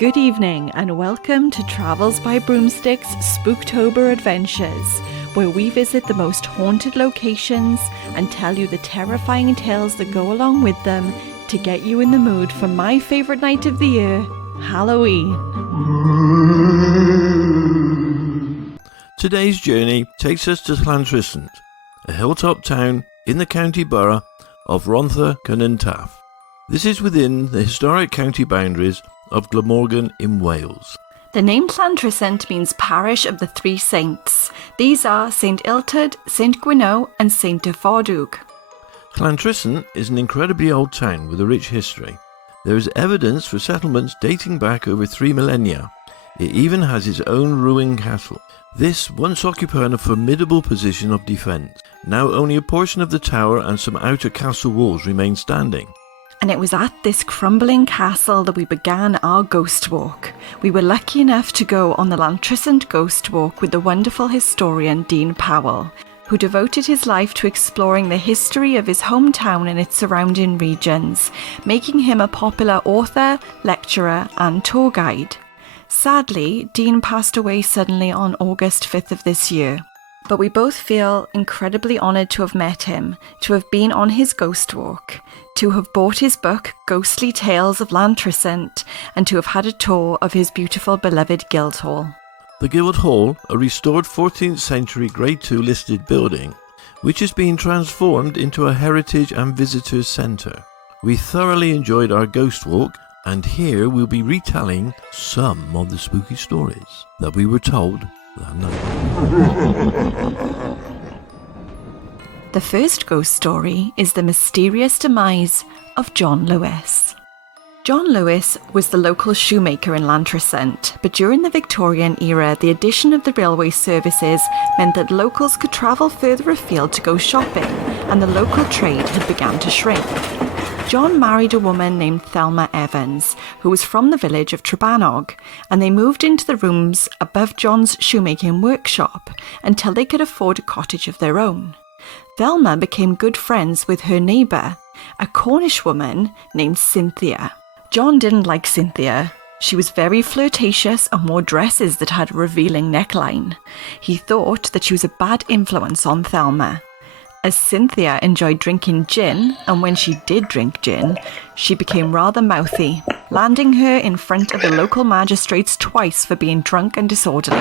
Good evening and welcome to Travels by Broomstick's Spooktober Adventures, where we visit the most haunted locations and tell you the terrifying tales that go along with them to get you in the mood for my favourite night of the year, Halloween. Today's journey takes us to Llantrisant, a hilltop town in the county borough of Rhondda Cynon Taf. This is within the historic county boundaries of Glamorgan in Wales. The name Llantrisant means Parish of the Three Saints. These are St Illtyd, St Gwynno and St Dyfodwg. Llantrisant is an incredibly old town with a rich history. There is evidence for settlements dating back over 3 millennia. It even has its own ruined castle. This once occupied a formidable position of defence. Now only a portion of the tower and some outer castle walls remain standing. And it was at this crumbling castle that we began our ghost walk. We were lucky enough to go on the Llantrisant ghost walk with the wonderful historian Dean Powell, who devoted his life to exploring the history of his hometown and its surrounding regions, making him a popular author, lecturer and tour guide. Sadly, Dean passed away suddenly on August 5th of this year. But we both feel incredibly honoured to have met him, to have been on his ghost walk, to have bought his book, Ghostly Tales of Llantrisant, and to have had a tour of his beautiful beloved Guildhall. The Guildhall, a restored 14th century Grade II listed building, which has been transformed into a heritage and visitors centre. We thoroughly enjoyed our ghost walk, and here we'll be retelling some of the spooky stories that we were told that night. The first ghost story is the mysterious demise of John Lewis. John Lewis was the local shoemaker in Llantrisant, but during the Victorian era, the addition of the railway services meant that locals could travel further afield to go shopping, and the local trade had begun to shrink. John married a woman named Thelma Evans, who was from the village of Trebanog, and they moved into the rooms above John's shoemaking workshop until they could afford a cottage of their own. Thelma became good friends with her neighbour, a Cornish woman named Cynthia. John didn't like Cynthia. She was very flirtatious and wore dresses that had a revealing neckline. He thought that she was a bad influence on Thelma. As Cynthia enjoyed drinking gin, and when she did drink gin, she became rather mouthy, landing her in front of the local magistrates twice for being drunk and disorderly.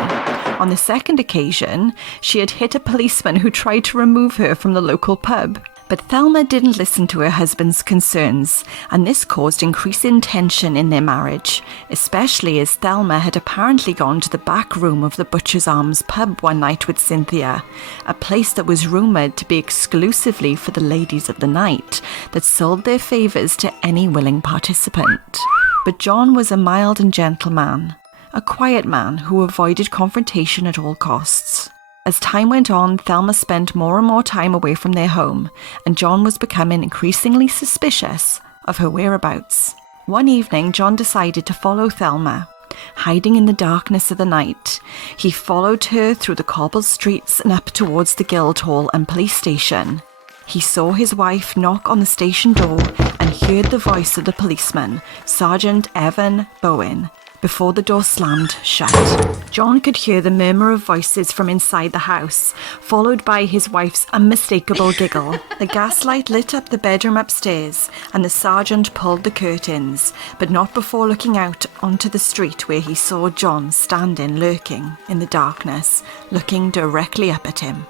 On the second occasion, she had hit a policeman who tried to remove her from the local pub. But Thelma didn't listen to her husband's concerns, and this caused increasing tension in their marriage, especially as Thelma had apparently gone to the back room of the Butcher's Arms pub one night with Cynthia, a place that was rumoured to be exclusively for the ladies of the night, that sold their favours to any willing participant. But John was a mild and gentle man, a quiet man who avoided confrontation at all costs. As time went on, Thelma spent more and more time away from their home, and John was becoming increasingly suspicious of her whereabouts. One evening, John decided to follow Thelma. Hiding in the darkness of the night, he followed her through the cobbled streets and up towards the Guildhall and police station. He saw his wife knock on the station door and heard the voice of the policeman, Sergeant Evan Bowen, before the door slammed shut. John could hear the murmur of voices from inside the house, followed by his wife's unmistakable giggle. The gaslight lit up the bedroom upstairs, and the sergeant pulled the curtains, but not before looking out onto the street where he saw John standing lurking in the darkness, looking directly up at him.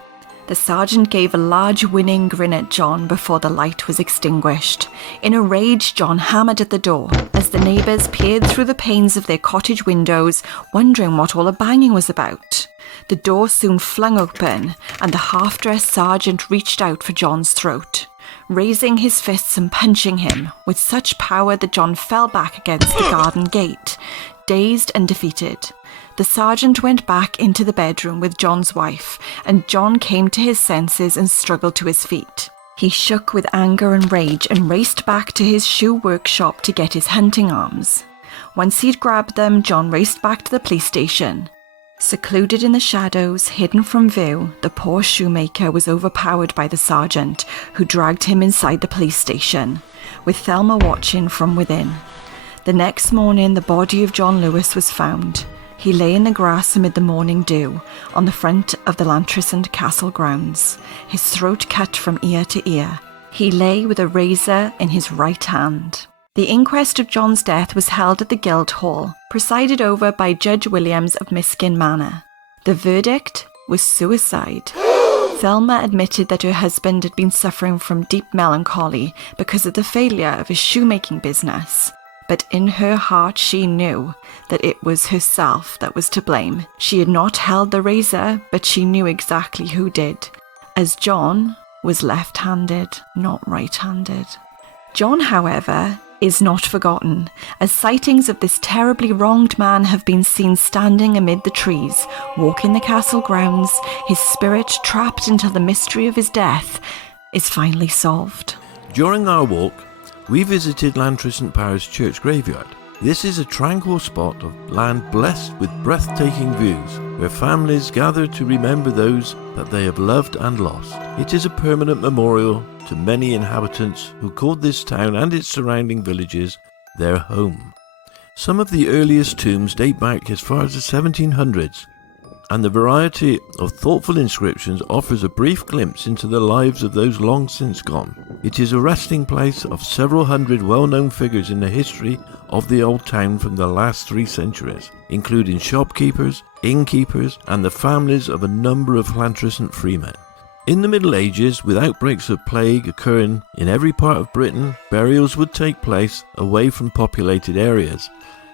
The sergeant gave a large winning grin at John before the light was extinguished. In a rage, John hammered at the door as the neighbours peered through the panes of their cottage windows, wondering what all the banging was about. The door soon flung open, and the half-dressed sergeant reached out for John's throat, raising his fists and punching him with such power that John fell back against the garden gate, dazed and defeated. The sergeant went back into the bedroom with John's wife, and John came to his senses and struggled to his feet. He shook with anger and rage and raced back to his shoe workshop to get his hunting arms. Once he'd grabbed them, John raced back to the police station. Secluded in the shadows, hidden from view, the poor shoemaker was overpowered by the sergeant, who dragged him inside the police station, with Thelma watching from within. The next morning, the body of John Lewis was found. He lay in the grass amid the morning dew on the front of the Llantrisant castle grounds, his throat cut from ear to ear. He lay with a razor in his right hand. The inquest of John's death was held at the Guildhall, presided over by Judge Williams of Miskin Manor. The verdict was suicide. Thelma admitted that her husband had been suffering from deep melancholy because of the failure of his shoemaking business. But in her heart she knew that it was herself that was to blame. She had not held the razor, but she knew exactly who did, as John was left-handed, not right-handed. John, however, is not forgotten, as sightings of this terribly wronged man have been seen standing amid the trees, walking the castle grounds, his spirit trapped until the mystery of his death is finally solved. During our walk, we visited Llantrisant Parish Church graveyard. This is a tranquil spot of land blessed with breathtaking views, where families gather to remember those that they have loved and lost. It is a permanent memorial to many inhabitants who called this town and its surrounding villages their home. Some of the earliest tombs date back as far as the 1700s, and the variety of thoughtful inscriptions offers a brief glimpse into the lives of those long since gone. It is a resting place of several hundred well-known figures in the history of the old town from the last 3 centuries, including shopkeepers, innkeepers, and the families of a number of Llantrisant freemen. In the Middle Ages, with outbreaks of plague occurring in every part of Britain, burials would take place away from populated areas,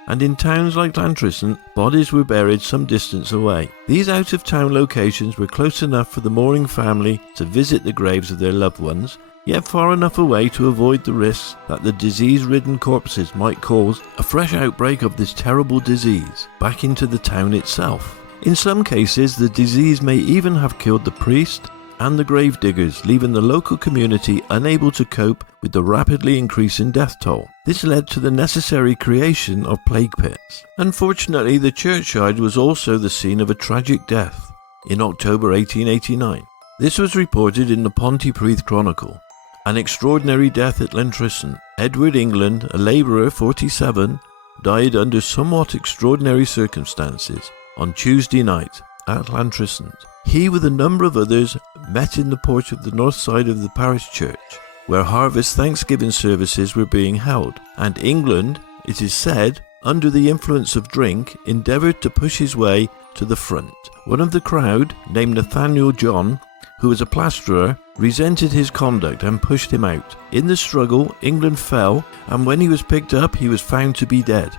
and in towns like Llantrisant, bodies were buried some distance away. These out-of-town locations were close enough for the mourning family to visit the graves of their loved ones, yet far enough away to avoid the risks that the disease-ridden corpses might cause a fresh outbreak of this terrible disease back into the town itself. In some cases, the disease may even have killed the priest and the grave diggers, leaving the local community unable to cope with the rapidly increasing death toll. This led to the necessary creation of plague pits. Unfortunately, the churchyard was also the scene of a tragic death in October 1889. This was reported in the Pontypridd Chronicle. An extraordinary death at Llantrisant. Edward England, a labourer 47, died under somewhat extraordinary circumstances on Tuesday night at Llantrisant. He, with a number of others, met in the porch of the north side of the parish church, where harvest thanksgiving services were being held, and England, it is said, under the influence of drink, endeavoured to push his way to the front. One of the crowd, named Nathaniel John, who was a plasterer, resented his conduct and pushed him out. In the struggle, England fell, and when he was picked up, he was found to be dead.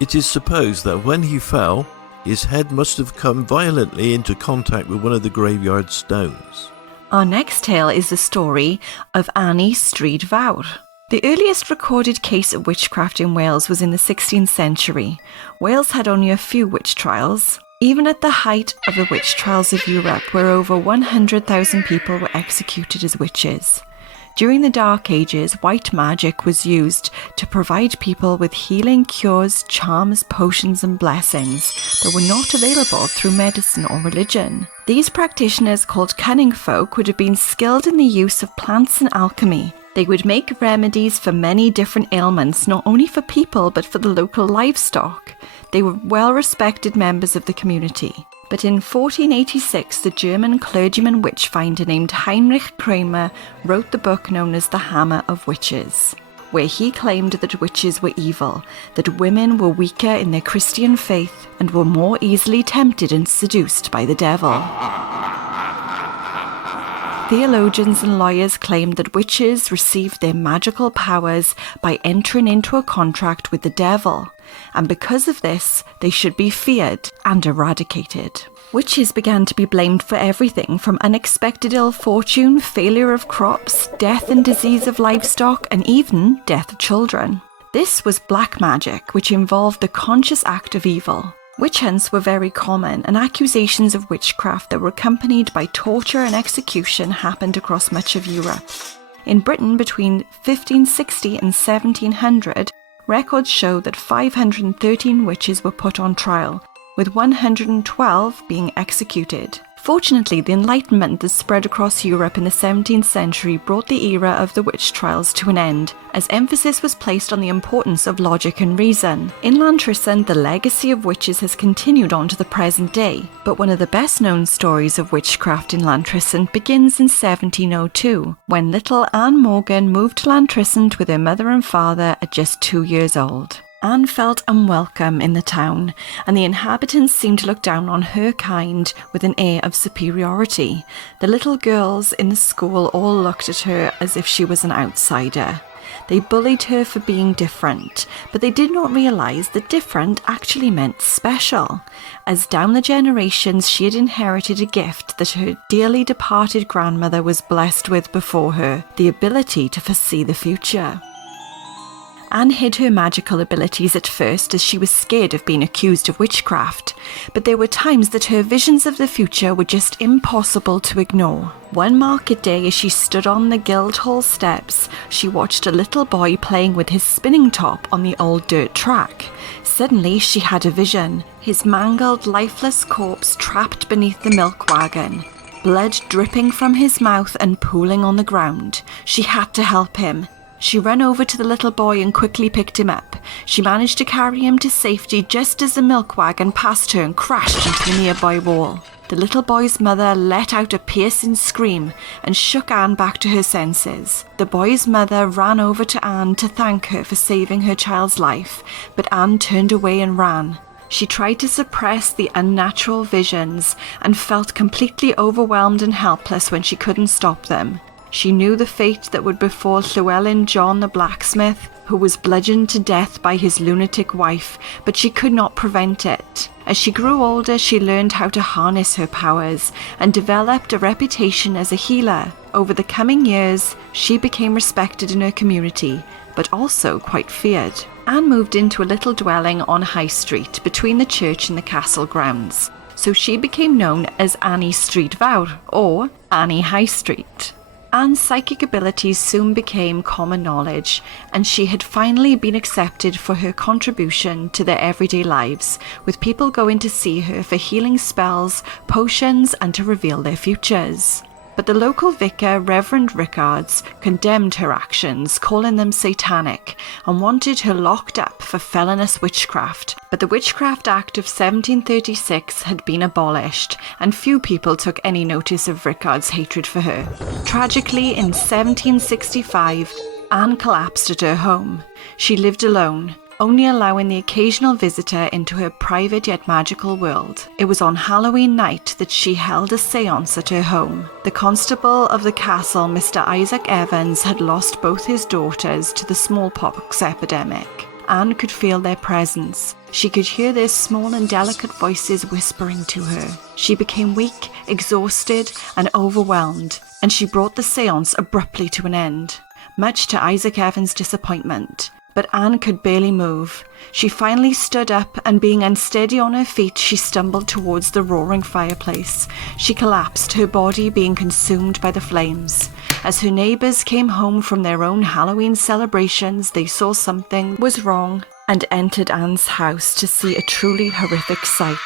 It is supposed that when he fell, his head must have come violently into contact with one of the graveyard stones. Our next tale is the story of Annie Stryd Fawr. The earliest recorded case of witchcraft in Wales was in the 16th century. Wales had only a few witch trials. Even at the height of the witch trials of Europe, where over 100,000 people were executed as witches. During the Dark Ages, white magic was used to provide people with healing cures, charms, potions and blessings that were not available through medicine or religion. These practitioners, called cunning folk, would have been skilled in the use of plants and alchemy. They would make remedies for many different ailments, not only for people but for the local livestock. They were well-respected members of the community. But in 1486, the German clergyman witchfinder named Heinrich Kramer wrote the book known as The Hammer of Witches, where he claimed that witches were evil, that women were weaker in their Christian faith and were more easily tempted and seduced by the devil. Theologians and lawyers claimed that witches received their magical powers by entering into a contract with the devil, and because of this, they should be feared and eradicated. Witches began to be blamed for everything from unexpected ill fortune, failure of crops, death and disease of livestock, and even death of children. This was black magic, which involved the conscious act of evil. Witch hunts were very common, and accusations of witchcraft that were accompanied by torture and execution happened across much of Europe. In Britain, between 1560 and 1700, records show that 513 witches were put on trial, with 112 being executed. Fortunately, the Enlightenment that spread across Europe in the 17th century brought the era of the witch trials to an end, as emphasis was placed on the importance of logic and reason. In Llantrisant, the legacy of witches has continued on to the present day, but one of the best-known stories of witchcraft in Llantrisant begins in 1702, when little Anne Morgan moved to Llantrisant with her mother and father at just 2 years old. Anne felt unwelcome in the town, and the inhabitants seemed to look down on her kind with an air of superiority. The little girls in the school all looked at her as if she was an outsider. They bullied her for being different, but they did not realise that different actually meant special, as down the generations she had inherited a gift that her dearly departed grandmother was blessed with before her, the ability to foresee the future. Anne hid her magical abilities at first as she was scared of being accused of witchcraft, but there were times that her visions of the future were just impossible to ignore. One market day, as she stood on the Guildhall steps, she watched a little boy playing with his spinning top on the old dirt track. Suddenly she had a vision, his mangled, lifeless corpse trapped beneath the milk wagon, blood dripping from his mouth and pooling on the ground. She had to help him. She ran over to the little boy and quickly picked him up. She managed to carry him to safety just as the milk wagon passed her and crashed into the nearby wall. The little boy's mother let out a piercing scream and shook Anne back to her senses. The boy's mother ran over to Anne to thank her for saving her child's life, but Anne turned away and ran. She tried to suppress the unnatural visions and felt completely overwhelmed and helpless when she couldn't stop them. She knew the fate that would befall Llewellyn John the blacksmith, who was bludgeoned to death by his lunatic wife, but she could not prevent it. As she grew older, she learned how to harness her powers and developed a reputation as a healer. Over the coming years, she became respected in her community, but also quite feared. Anne moved into a little dwelling on High Street between the church and the castle grounds, so she became known as Annie Street Fawr, or Annie High Street. Anne's psychic abilities soon became common knowledge, and she had finally been accepted for her contribution to their everyday lives, with people going to see her for healing spells, potions, and to reveal their futures. But the local vicar, Reverend Rickards, condemned her actions, calling them satanic, and wanted her locked up for felonious witchcraft. But the Witchcraft Act of 1736 had been abolished, and few people took any notice of Rickards' hatred for her. Tragically, in 1765, Anne collapsed at her home. She lived alone, only allowing the occasional visitor into her private yet magical world. It was on Halloween night that she held a séance at her home. The constable of the castle, Mr. Isaac Evans, had lost both his daughters to the smallpox epidemic. Anne could feel their presence. She could hear their small and delicate voices whispering to her. She became weak, exhausted, and overwhelmed, and she brought the séance abruptly to an end, much to Isaac Evans' disappointment. But Anne could barely move. She finally stood up, and being unsteady on her feet, she stumbled towards the roaring fireplace. She collapsed, her body being consumed by the flames. As her neighbours came home from their own Halloween celebrations, they saw something was wrong and entered Anne's house to see a truly horrific sight.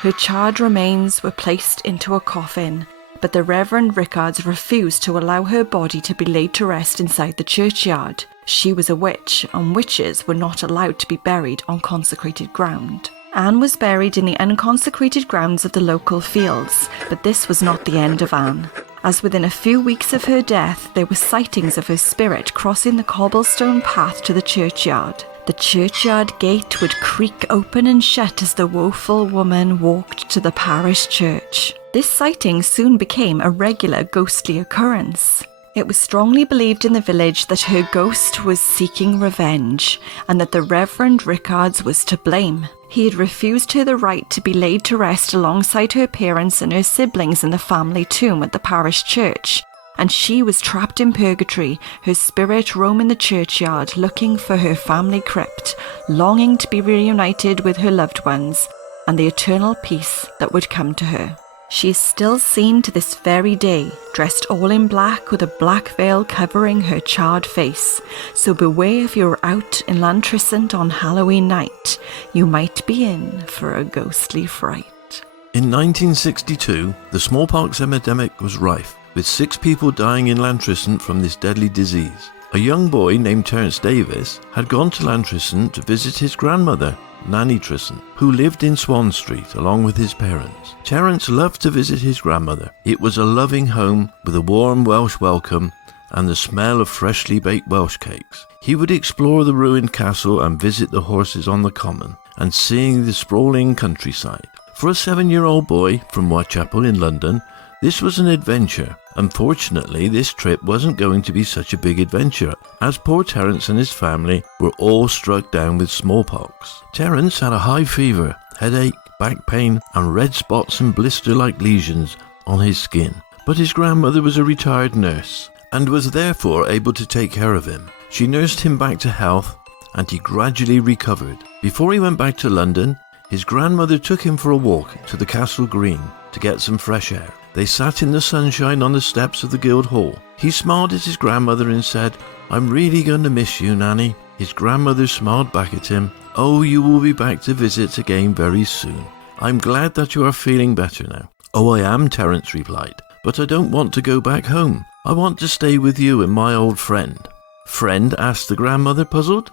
Her charred remains were placed into a coffin, but the Reverend Rickards refused to allow her body to be laid to rest inside the churchyard. She was a witch, and witches were not allowed to be buried on consecrated ground. Anne was buried in the unconsecrated grounds of the local fields, but this was not the end of Anne, as within a few weeks of her death there were sightings of her spirit crossing the cobblestone path to the churchyard. The churchyard gate would creak open and shut as the woeful woman walked to the parish church. This sighting soon became a regular ghostly occurrence. It was strongly believed in the village that her ghost was seeking revenge, and that the Reverend Rickards was to blame. He had refused her the right to be laid to rest alongside her parents and her siblings in the family tomb at the parish church, and she was trapped in purgatory, her spirit roaming the churchyard looking for her family crypt, longing to be reunited with her loved ones and the eternal peace that would come to her. She is still seen to this very day, dressed all in black with a black veil covering her charred face. So beware if you're out in Llantrisant on Halloween night, you might be in for a ghostly fright. In 1962, the smallpox epidemic was rife, with 6 people dying in Llantrisant from this deadly disease. A young boy named Terence Davis had gone to Llantrisant to visit his grandmother, Nanny Trisant, who lived in Swan Street along with his parents. Terence loved to visit his grandmother. It was a loving home with a warm Welsh welcome and the smell of freshly baked Welsh cakes. He would explore the ruined castle and visit the horses on the common and seeing the sprawling countryside. For a 7-year-old boy from Whitechapel in London, this was an adventure. Unfortunately, this trip wasn't going to be such a big adventure, as poor Terence and his family were all struck down with smallpox. Terence had a high fever, headache, back pain, and red spots and blister-like lesions on his skin. But his grandmother was a retired nurse, and was therefore able to take care of him. She nursed him back to health, and he gradually recovered. Before he went back to London, his grandmother took him for a walk to the Castle Green to get some fresh air. They sat in the sunshine on the steps of the Guildhall. He smiled at his grandmother and said, "I'm really going to miss you, Nanny." His grandmother smiled back at him. "Oh, you will be back to visit again very soon. I'm glad that you are feeling better now." "Oh, I am," Terence replied, "but I don't want to go back home. I want to stay with you and my old friend." "Friend?" asked the grandmother, puzzled.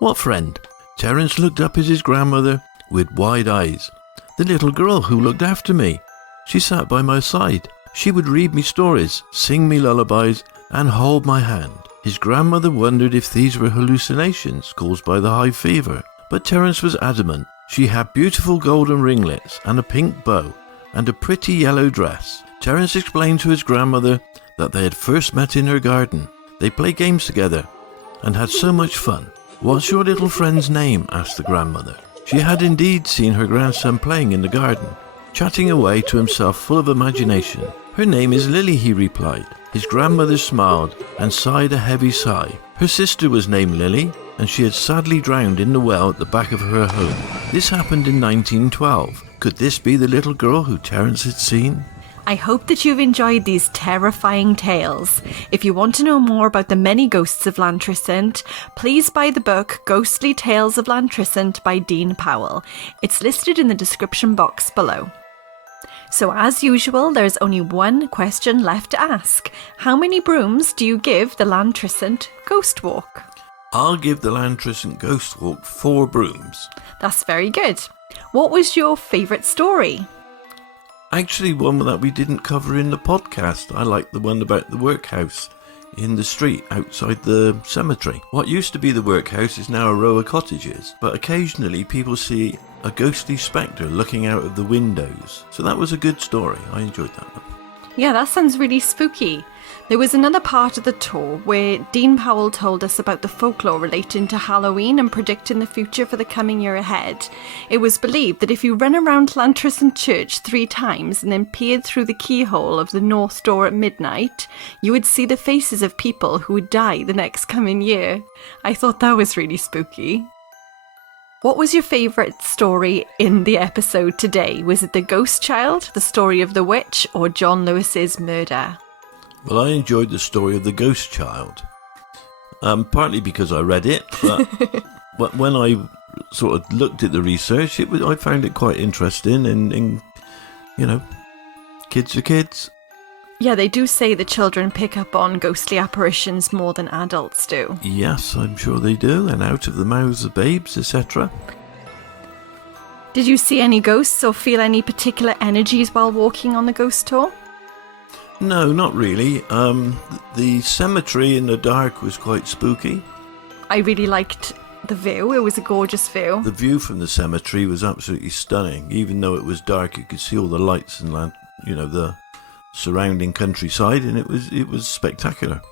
"What friend?" Terence looked up at his grandmother with wide eyes. "The little girl who looked after me. She sat by my side. She would read me stories, sing me lullabies, and hold my hand." His grandmother wondered if these were hallucinations caused by the high fever, but Terence was adamant. She had beautiful golden ringlets and a pink bow and a pretty yellow dress. Terence explained to his grandmother that they had first met in her garden. They played games together and had so much fun. "What's your little friend's name?" asked the grandmother. She had indeed seen her grandson playing in the garden, chatting away to himself full of imagination. "Her name is Lily," he replied. His grandmother smiled and sighed a heavy sigh. Her sister was named Lily, and she had sadly drowned in the well at the back of her home. This happened in 1912. Could this be the little girl who Terence had seen? I hope that you've enjoyed these terrifying tales. If you want to know more about the many ghosts of Llantrisant, please buy the book Ghostly Tales of Llantrisant by Dean Powell. It's listed in the description box below. So as usual, there's only one question left to ask. How many brooms do you give the Llantrisant Ghost Walk? I'll give the Llantrisant Ghost Walk 4 brooms. That's very good. What was your favourite story? Actually, one that we didn't cover in the podcast. I like the one about the workhouse in the street outside the cemetery. What used to be the workhouse is now a row of cottages, but occasionally people see a ghostly spectre looking out of the windows. So that was a good story. I enjoyed that one. Yeah, that sounds really spooky. There was another part of the tour where Dean Powell told us about the folklore relating to Halloween and predicting the future for the coming year ahead. It was believed that if you ran around Llantrisant Church 3 times and then peered through the keyhole of the north door at midnight, you would see the faces of people who would die the next coming year. I thought that was really spooky. What was your favourite story in the episode today? Was it The Ghost Child, The Story of the Witch, or John Lewis's murder? Well, I enjoyed the story of the Ghost Child, partly because I read it, but when I sort of looked at the research, I found it quite interesting, and you know, kids are kids. Yeah, they do say the children pick up on ghostly apparitions more than adults do. Yes, I'm sure they do, and out of the mouths of babes, etc. Did you see any ghosts or feel any particular energies while walking on the ghost tour? No, not really. The cemetery in the dark was quite spooky. I really liked the view. It was a gorgeous view. The view from the cemetery was absolutely stunning. Even though it was dark, you could see all the lights and the surrounding countryside, and it was spectacular.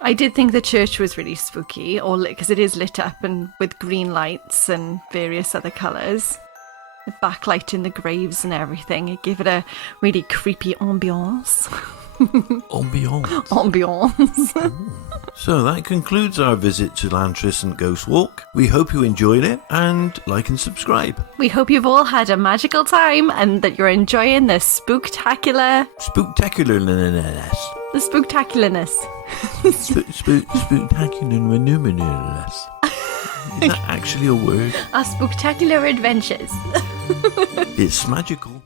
I did think the church was really spooky, because it is lit up and with green lights and various other colours. The backlight in the graves and everything. It gave it a really creepy ambiance. Ambiance. So that concludes our visit to Llantrisant Ghost Walk. We hope you enjoyed it, and like and subscribe. We hope you've all had a magical time and that you're enjoying the spooktacularness. The spooktacularness. Spooktacularness. Is that actually a word? Our spooktacular adventures. It's magical.